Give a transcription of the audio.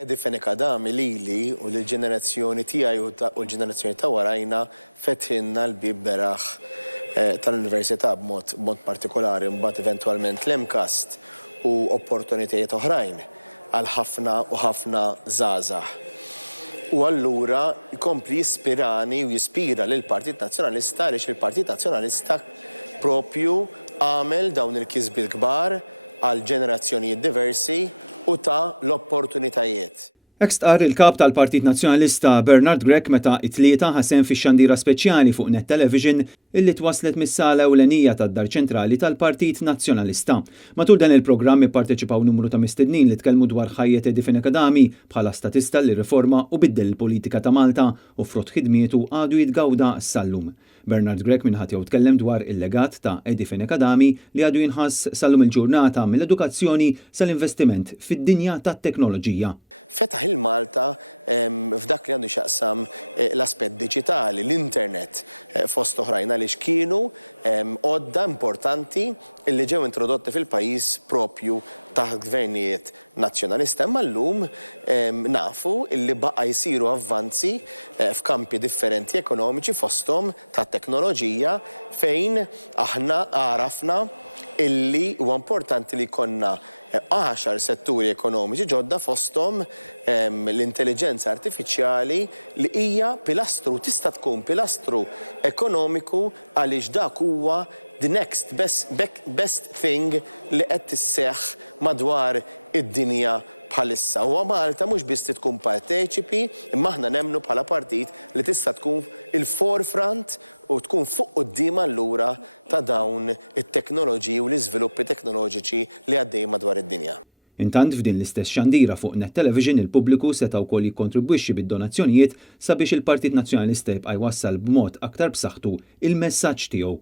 Edi Fenikadami lili u l-ġenerazzjoni tiegħi u l-ġenerazzjoni ta' warajna fetħinna l-bib beraħ tal-Università b'mod partikolari mbagħad eventwalment l-MCAST u opportunitajiet oħrajn għal ħafna u ħafna żgħażagħ. U allura jkompli jispirani u jispira lil Partit Nazzjonalista għaliex il-Partit Nazzjonalista propju għamel dawn il-kisbiet kbar għal ġenerazzjonijiet diversi u ta' l-opportunitajiet. Ekstqar il-kap tal-Partit Nazzjonalista Bernard Grech meta it-tlieta ħasem fix-xandira speċjali fuq Net Television illi twaslet mis-sala ewlenija tad-Dar Ċentrali tal-Partit Nazzjonalista. Matul dan il-programm ipparteċipaw numru ta' mistednin li tkellmu dwar ħajjet Edi Fenikadami bħala statista li riforma u biddel il-politika ta' Malta u frott ħidmietu għadu jitgawda sal-lum. Bernard Grech minħat jew tkellem dwar il-legat ta' Edi Fenikadami li għadu jinħass sal-lum il-ġurnata mill-edukazzjoni sal-investiment fid-dinja tat-teknoloġija. Fetaħ il-Malta f'dak li għandu xaqsam l-aspett diġitali, l-internet fost oħrajn għaliex kienu għodda importanti illi ġew introdotti fil-pajjiż propju taħt gvernijiet nazzjonalista, imma llum nafu illi baqa' jsiru avvanzi f'kampi differenti ekonomiċi fosthom tat-teknoloġija fejn aħna għarafna illi huwa importanti li konna 10 setturi ekonomiċi ġodda fosthom l-intelligenza artifiċjali li hija pilastru tista' tkun pilastru ekonomiku għaliex dak huwa the next best thing li qed tisseħħ madwar id-dinja bħalissa. Huwa Malta mhux biss tkun parteċipi, imma aħna nemmnu bħala partit li tista' tkun il-forefront u tkun fuq quddiem allura ta' dawn it-teknoloġiji u l-iżviluppi teknoloġiċi li għaddej madwar id-dinja. Intant f'din l-istess xandira fuq Net Television il-pubbliku seta' wkoll jikkontribwixxi bid-donazzjonijiet sabiex il-Partit Nazzjonalista jibqa' jwassal b'mod aktar b'saħħtu il-messaġġ tiegħu.